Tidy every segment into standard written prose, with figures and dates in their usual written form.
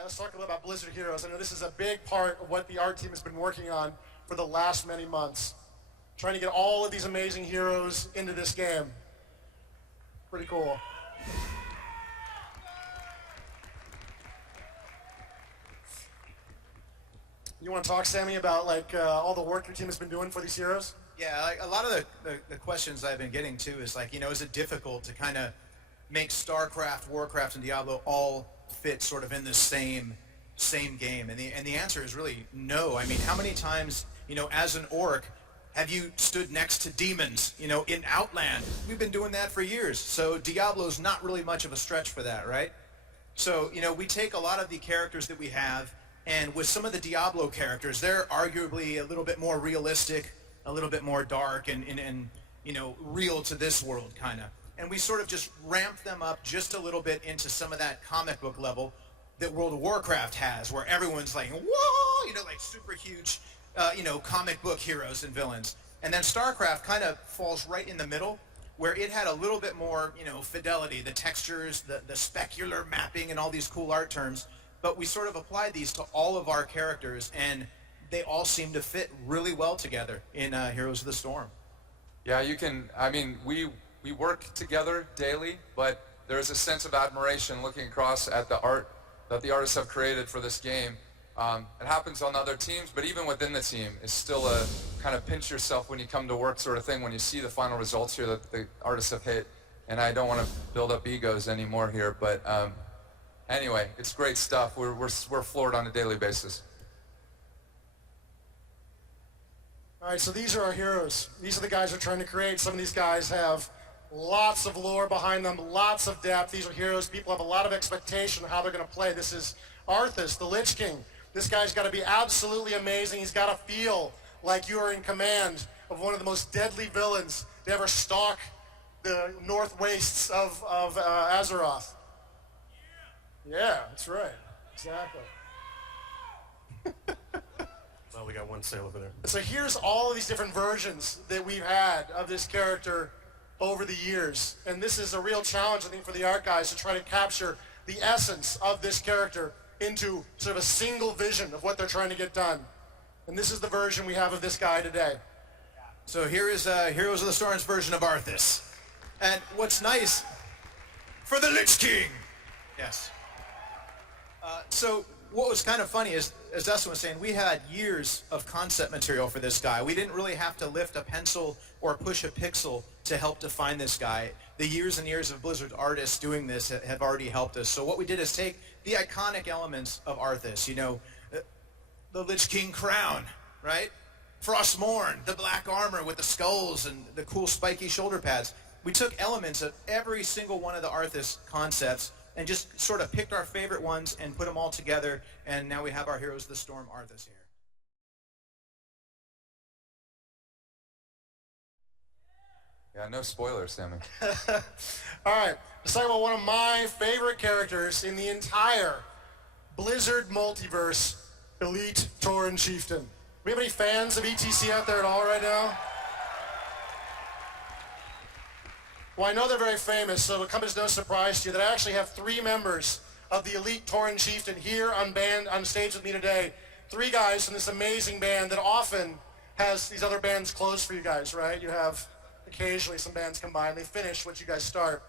right, let's talk a little about Blizzard Heroes. I know this is a big part of what the art team has been working on for the last many months. Trying to get all of these amazing heroes into this game. Pretty cool. You want to talk, Sammy, about all the work your team has been doing for these heroes? Yeah, like a lot of the questions I've been getting too is like, is it difficult to kind of make StarCraft, Warcraft, and Diablo all fit sort of in the same game? And the answer is really no. I mean, how many times, as an orc, have you stood next to demons, in Outland? We've been doing that for years. So Diablo's not really much of a stretch for that, right? So, we take a lot of the characters that we have, and with some of the Diablo characters, they're arguably a little bit more realistic, a little bit more dark, and real to this world, kind of. And we sort of just ramp them up just a little bit into some of that comic book level that World of Warcraft has, where everyone's like, whoa, like super huge, comic book heroes and villains. And then StarCraft kind of falls right in the middle, where it had a little bit more, fidelity, the textures, the specular mapping, and all these cool art terms. But we sort of applied these to all of our characters, and they all seem to fit really well together in Heroes of the Storm. Yeah, we work together daily, but there's a sense of admiration looking across at the art that the artists have created for this game. It happens on other teams, but even within the team, it's still a kind of pinch yourself when you come to work sort of thing when you see the final results here that the artists have hit. And I don't want to build up egos anymore here, but anyway, it's great stuff. We're floored on a daily basis. All right, so these are our heroes. These are the guys we're trying to create. Some of these guys have lots of lore behind them, lots of depth. These are heroes. People have a lot of expectation of how they're going to play. This is Arthas, the Lich King. This guy's got to be absolutely amazing. He's got to feel like you are in command of one of the most deadly villains to ever stalk the north wastes of Azeroth. Yeah, that's right. Exactly. Well, we got one sail over there. So here's all of these different versions that we've had of this character over the years. And this is a real challenge, I think, for the art guys to try to capture the essence of this character into sort of a single vision of what they're trying to get done. And this is the version we have of this guy today. So here is Heroes of the Storm's version of Arthas. And what's nice, for the Lich King! Yes. So what was kind of funny is, as Dustin was saying, we had years of concept material for this guy. We didn't really have to lift a pencil or push a pixel to help define this guy. The years and years of Blizzard artists doing this have already helped us. So what we did is take the iconic elements of Arthas, the Lich King crown, right? Frostmourne, the black armor with the skulls and the cool spiky shoulder pads. We took elements of every single one of the Arthas concepts and just sort of picked our favorite ones and put them all together, and now we have our Heroes of the Storm Arthas here. Yeah, no spoilers, Sammy. All right, let's talk about one of my favorite characters in the entire Blizzard multiverse, Elite Tauren Chieftain. We have any fans of ETC out there at all right now? Well, I know they're very famous, so it'll come as no surprise to you that I actually have 3 members of the Elite Tauren Chieftain here on stage with me today. 3 guys from this amazing band that often has these other bands close for you guys, right? You have occasionally some bands come by and they finish what you guys start.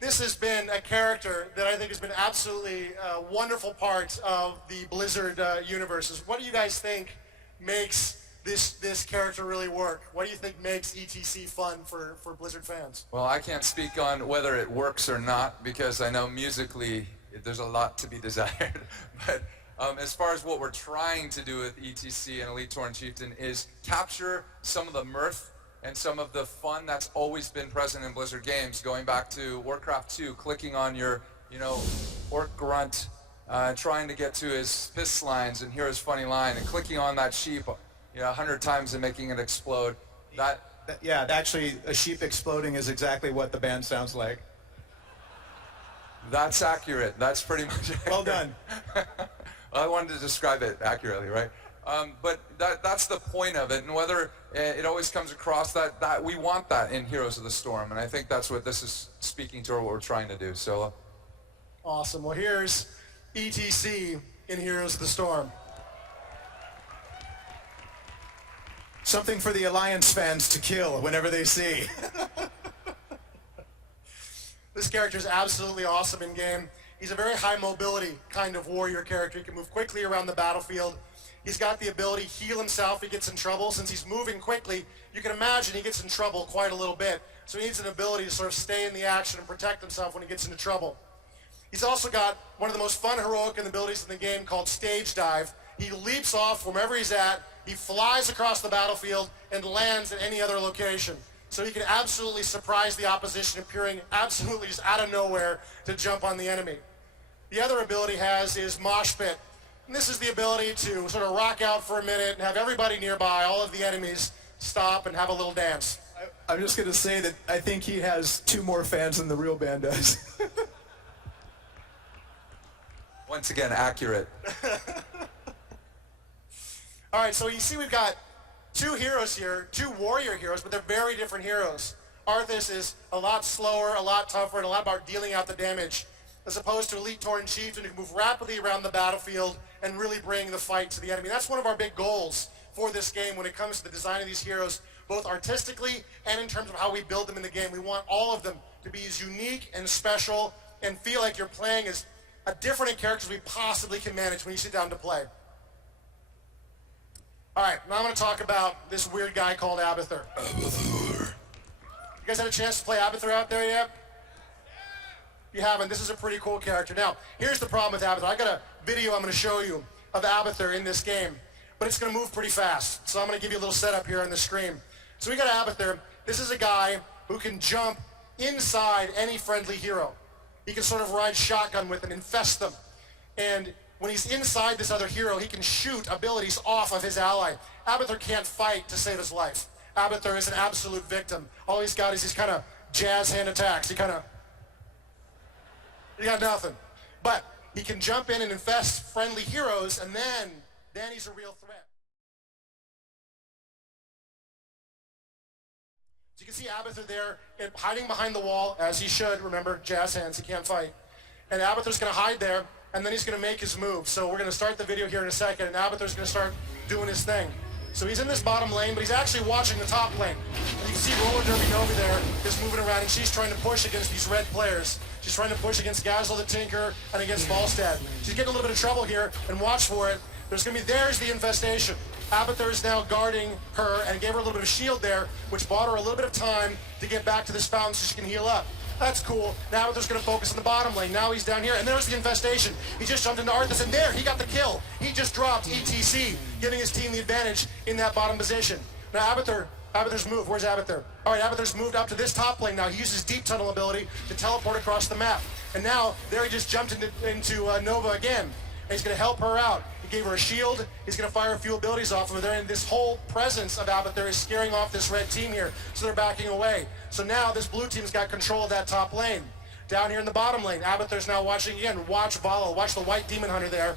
This has been a character that I think has been absolutely a wonderful part of the Blizzard universes. What do you guys think makes this character really work? What do you think makes ETC fun for Blizzard fans? Well, I can't speak on whether it works or not because I know musically there's a lot to be desired. But as far as what we're trying to do with ETC and Elite Tauren Chieftain is capture some of the mirth and some of the fun that's always been present in Blizzard games, going back to Warcraft 2, clicking on your, orc grunt, trying to get to his piss lines and hear his funny line, and clicking on that sheep 100 times and making it explode. Yeah, actually, a sheep exploding is exactly what the band sounds like. That's accurate. That's pretty much accurate. Well done. I wanted to describe it accurately, right? But that's the point of it, and whether it always comes across that we want that in Heroes of the Storm, and I think that's what this is speaking to, or what we're trying to do. So, awesome. Well, here's ETC in Heroes of the Storm. Something for the Alliance fans to kill whenever they see. This character is absolutely awesome in game. He's a very high mobility kind of warrior character. He can move quickly around the battlefield. He's got the ability to heal himself if he gets in trouble. Since he's moving quickly, you can imagine he gets in trouble quite a little bit. So he needs an ability to sort of stay in the action and protect himself when he gets into trouble. He's also got one of the most fun heroic abilities in the game called Stage Dive. He leaps off from wherever he's at, he flies across the battlefield and lands at any other location. So he can absolutely surprise the opposition, appearing absolutely just out of nowhere to jump on the enemy. The other ability he has is Mosh Pit. And this is the ability to sort of rock out for a minute and have everybody nearby, all of the enemies, stop and have a little dance. I'm just going to say that I think he has 2 more fans than the real band does. Once again, accurate. All right, so you see we've got 2 heroes here, 2 warrior heroes, but they're very different heroes. Arthas is a lot slower, a lot tougher, and a lot about dealing out the damage, as opposed to Elite Tauren Chieftain, who can move rapidly around the battlefield and really bring the fight to the enemy. That's one of our big goals for this game when it comes to the design of these heroes, both artistically and in terms of how we build them in the game. We want all of them to be as unique and special and feel like you're playing as a different character as we possibly can manage when you sit down to play. All right, now I'm going to talk about this weird guy called Abathur. Abathur. You guys had a chance to play Abathur out there yet? You haven't. This is a pretty cool character. Now, here's the problem with Abathur. I got a video I'm going to show you of Abathur in this game, but it's going to move pretty fast. So I'm going to give you a little setup here on the screen. So we got Abathur. This is a guy who can jump inside any friendly hero. He can sort of ride shotgun with them, infest them. And when he's inside this other hero, he can shoot abilities off of his ally. Abathur can't fight to save his life. Abathur is an absolute victim. All he's got is these kind of jazz hand attacks. He got nothing. But he can jump in and infest friendly heroes, and then he's a real threat. So you can see Abathur there hiding behind the wall, as he should. Remember, jazz hands, he can't fight. And Abathur's going to hide there, and then he's going to make his move. So we're going to start the video here in a second, and Abathur's going to start doing his thing. So he's in this bottom lane, but he's actually watching the top lane. And you can see Roller Derby Nova there is moving around, and she's trying to push against these red players. She's trying to push against Gazelle the Tinker and against Volstad. She's getting a little bit of trouble here, and watch for it. There's the infestation. Abathur is now guarding her and gave her a little bit of shield there, which bought her a little bit of time to get back to this fountain so she can heal up. That's cool. Now Abathur's going to focus on the bottom lane. Now he's down here, and there's the infestation. He just jumped into Arthas, and there, he got the kill. He just dropped ETC, giving his team the advantage in that bottom position. Now Abathur's moved. Where's Abathur? All right, Abathur's moved up to this top lane now. He uses deep tunnel ability to teleport across the map. And now, there he just jumped into Nova again. And he's going to help her out. He gave her a shield. He's going to fire a few abilities off of her there. And this whole presence of Abathur is scaring off this red team here. So they're backing away. So now this blue team's got control of that top lane. Down here in the bottom lane, Abathur's now watching again. Watch Vala. Watch the white demon hunter there.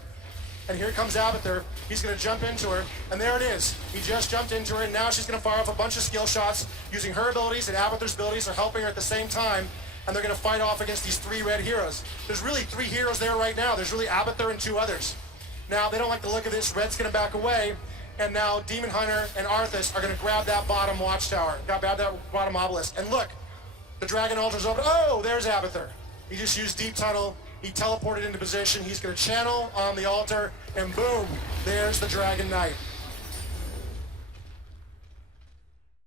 And here comes Abathur. He's going to jump into her. And there it is. He just jumped into her. And now she's going to fire off a bunch of skill shots using her abilities, and Abathur's abilities are helping her at the same time. And they're going to fight off against these 3 red heroes. There's really 3 heroes there right now. There's really Abathur and 2 others. Now, they don't like the look of this. Red's going to back away. And now Demon Hunter and Arthas are going to grab that bottom watchtower. Grab that bottom obelisk. And look, the Dragon Altar's open. Oh, there's Abathur. He just used Deep Tunnel. He teleported into position. He's going to channel on the altar. And boom, there's the Dragon Knight.